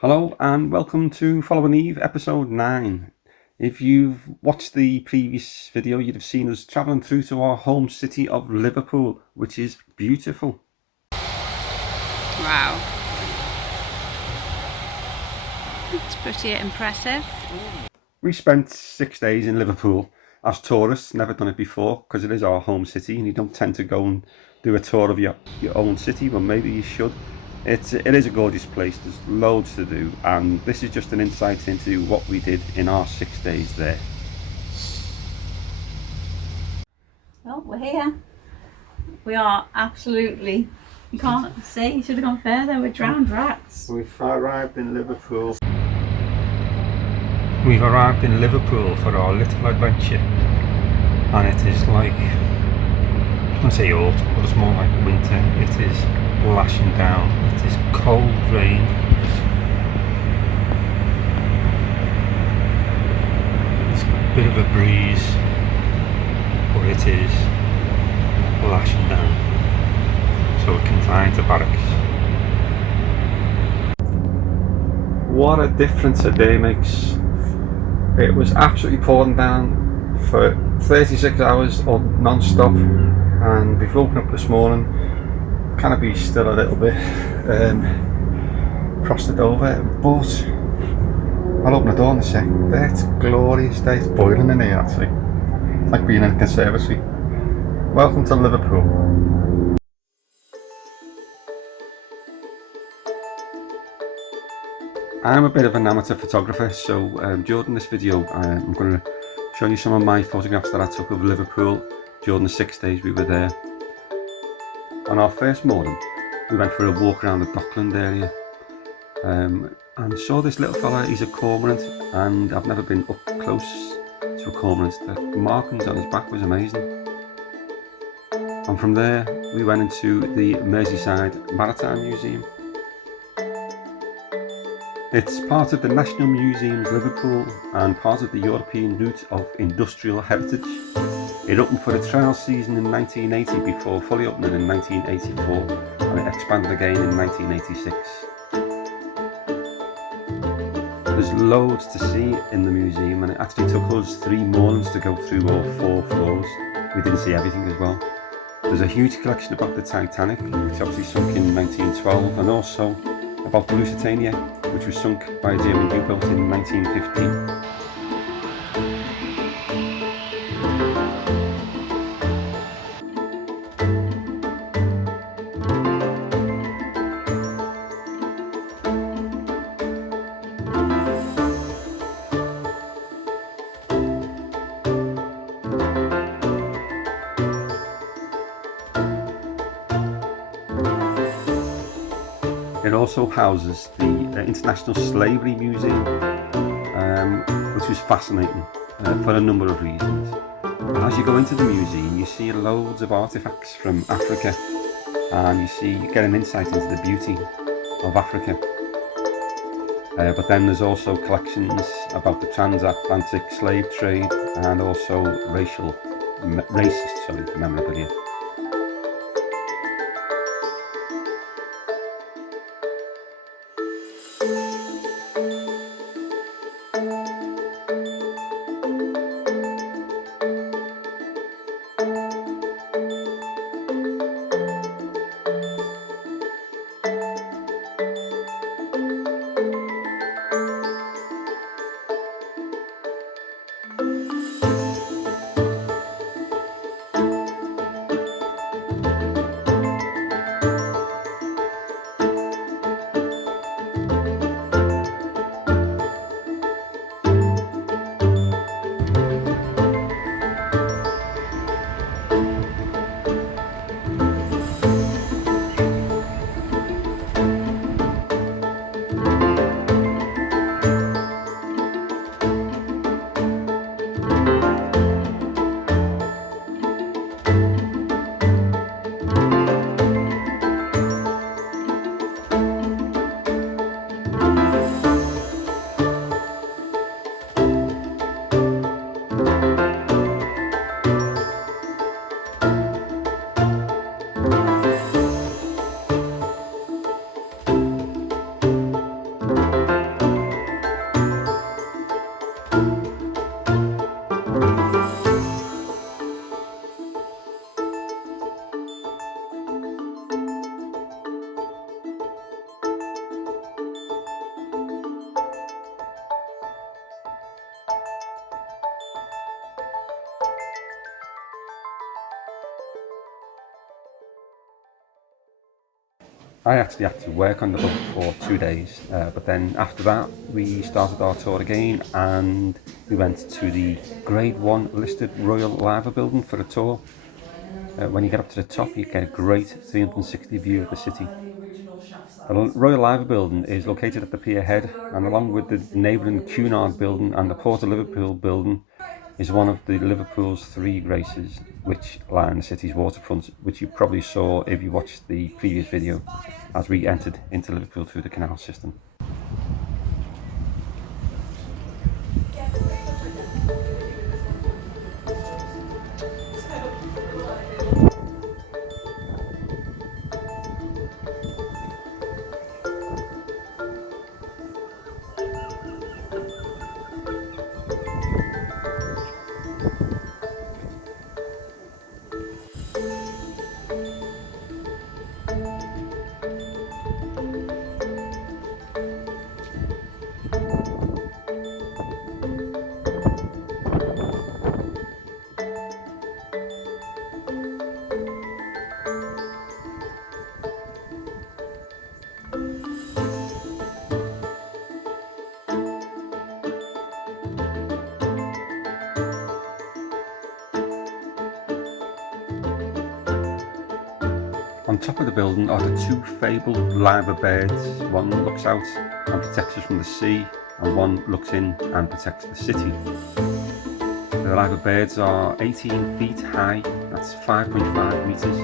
Hello and welcome to Following Eve episode 9. If you've watched the previous video, you'd have seen us travelling through to our home city of Liverpool, which is beautiful. Wow. It's pretty impressive. We spent 6 days in Liverpool as tourists, never done it before because it is our home city and you don't tend to go and do a tour of your own city, but maybe you should. It is a gorgeous place, there's loads to do, and this is just an insight into what we did in our 6 days there. Well, we're here. We are absolutely, you can't see, you should have gone further, we're drowned rats. We've arrived in Liverpool. We've arrived in Liverpool for our little adventure, and it is like, I wouldn't say autumn, but it's more like winter. It is lashing down, it is cold rain. It's a bit of a breeze, but it is lashing down, so we're confined to barracks. What a difference a day makes. It was absolutely pouring down for 36 hours non-stop, and we've woken up this morning, canopy's still a little bit frosted over, but I'll open the door in a sec. It's a glorious day, it's boiling in here actually, it's like being in a conservatory. Welcome to Liverpool. I'm a bit of an amateur photographer, so during this video I'm going to show you some of my photographs that I took of Liverpool during the 6 days we were there. On our first morning we went for a walk around the Dockland area and saw this little fella. He's a cormorant, and I've never been up close to a cormorant. The markings on his back was amazing. And from there we went into the Merseyside Maritime Museum. It's part of the National Museums Liverpool and part of the European Route of Industrial Heritage. It opened for a trial season in 1980 before fully opening in 1984, and it expanded again in 1986. There's loads to see in the museum, and it actually took us 3 mornings to go through all 4 floors. We didn't see everything as well. There's a huge collection about the Titanic, which obviously sunk in 1912, and also about the Lusitania, which was sunk by a German U-boat in 1915. It also houses the International Slavery Museum, which was fascinating for a number of reasons. As you go into the museum, you see loads of artifacts from Africa, and you get an insight into the beauty of Africa. But then there's also collections about the transatlantic slave trade and also racist memorabilia. I actually had to work on the boat for 2 days, but then after that we started our tour again and we went to the Grade 1 listed Royal Liver building for a tour. When you get up to the top you get a great 360 view of the city. The Royal Liver building is located at the pier head, and along with the neighbouring Cunard building and the Port of Liverpool building is one of the Liverpool's 3 graces which line the city's waterfront, which you probably saw if you watched the previous video as we entered into Liverpool through the canal system. On top of the building are the 2 fabled liver birds. One looks out and protects us from the sea, and one looks in and protects the city. The liver birds are 18 feet high, that's 5.5 metres.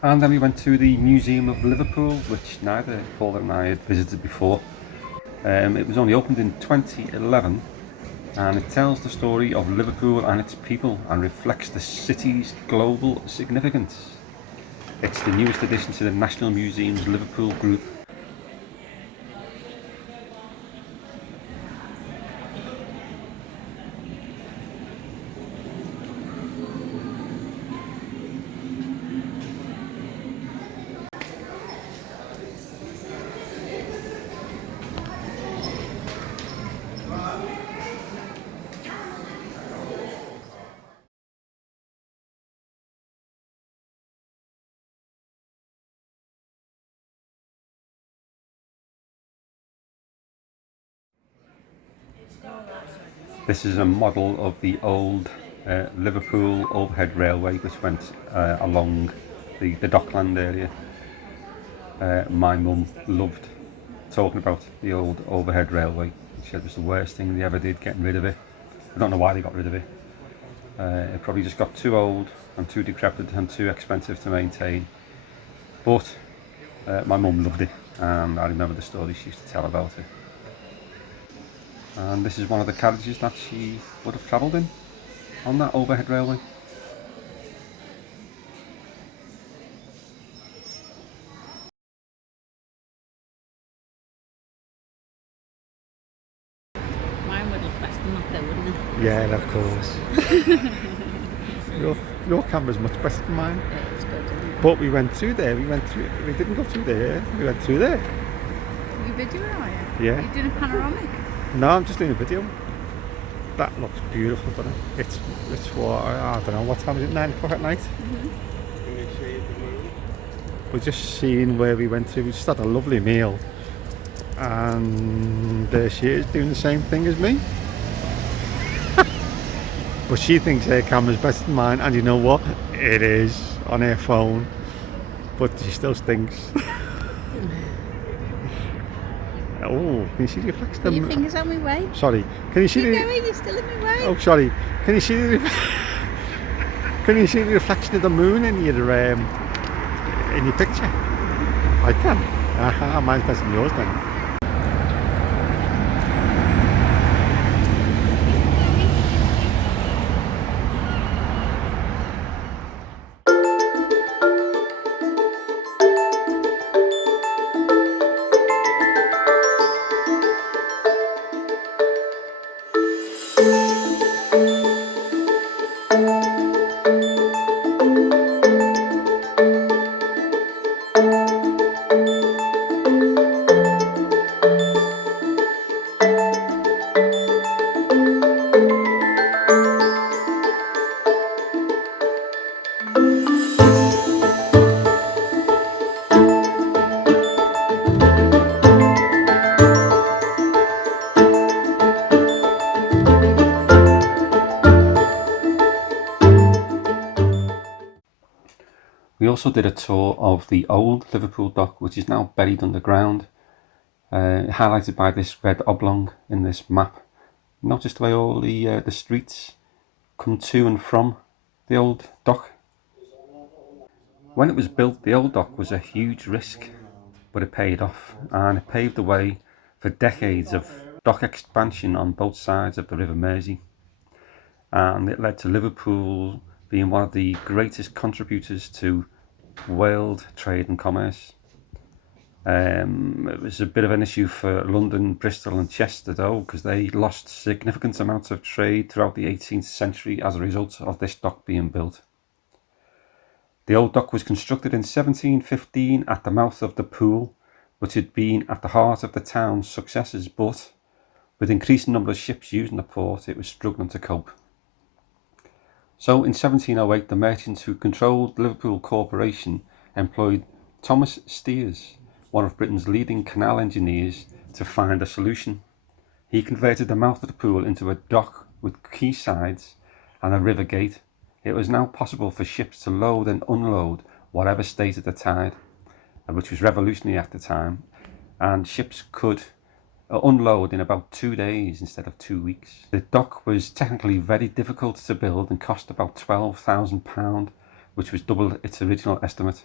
And then we went to the Museum of Liverpool, which neither Paul and I had visited before. It was only opened in 2011, and it tells the story of Liverpool and its people and reflects the city's global significance. It's the newest addition to the National Museum's Liverpool group. This is a model of the old Liverpool overhead railway which went along the dockland area. My mum loved talking about the old overhead railway. She said it was the worst thing they ever did, getting rid of it. I don't know why they got rid of it. It probably just got too old and too decrepit and too expensive to maintain. But my mum loved it, and I remember the stories she used to tell about it. And this is one of the carriages that she would have travelled in on that overhead railway. Mine would look best than that though, wouldn't it? Yeah, of course. your camera's much better than mine. Yeah, it's good, isn't it? But we went through there, we didn't go through there, we went through there. You videoing, are you? Yeah. You doing a panoramic? No, I'm just doing a video. That looks beautiful, doesn't it? It's what, I don't know, what time is it, 9 o'clock at night? Mm-hmm. We're just seeing where we went to. We just had a lovely meal. And there she is doing the same thing as me. But she thinks her camera's better than mine, and you know what? It is on her phone, but she still stinks. Oh, can you see the reflection? Put your fingers on my way. Sorry, can you see Keep the? going, you're still in my way. Oh, sorry. Can you see the? Can you see the reflection of the moon in your picture? I can. Mine's better than yours then. We also did a tour of the old Liverpool dock, which is now buried underground, highlighted by this red oblong in this map. Notice the way all the streets come to and from the old dock. When it was built, the old dock was a huge risk, but it paid off, and it paved the way for decades of dock expansion on both sides of the River Mersey, and it led to Liverpool being one of the greatest contributors to world trade and commerce. It was a bit of an issue for London, Bristol and Chester though, because they lost significant amounts of trade throughout the 18th century as a result of this dock being built. The old dock was constructed in 1715 at the mouth of the Pool, which had been at the heart of the town's successes, but with increasing number of ships using the port, it was struggling to cope. So in 1708, the merchants who controlled Liverpool Corporation employed Thomas Steers, one of Britain's leading canal engineers, to find a solution. He converted the mouth of the Pool into a dock with quaysides and a river gate. It was now possible for ships to load and unload whatever state of the tide, which was revolutionary at the time, and ships could unload in about 2 days instead of 2 weeks. The dock was technically very difficult to build and cost about £12,000, which was double its original estimate.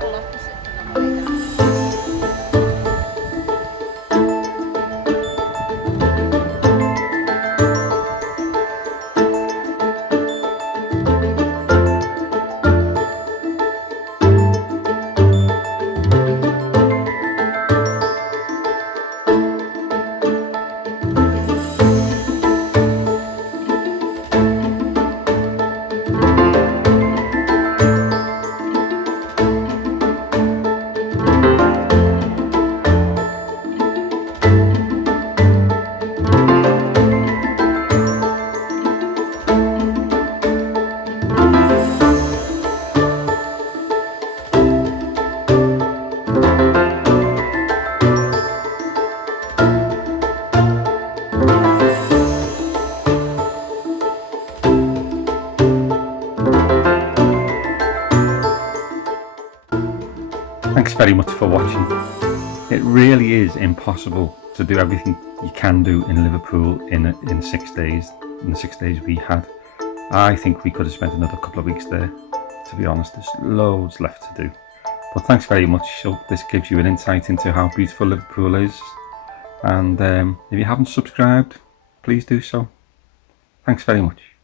All opposite from the way down. Thanks very much for watching. It really is impossible to do everything you can do in Liverpool in 6 days, in the 6 days we had. I think we could have spent another couple of weeks there, to be honest. There's loads left to do. But thanks very much. So this gives you an insight into how beautiful Liverpool is. And if you haven't subscribed, please do so. Thanks very much.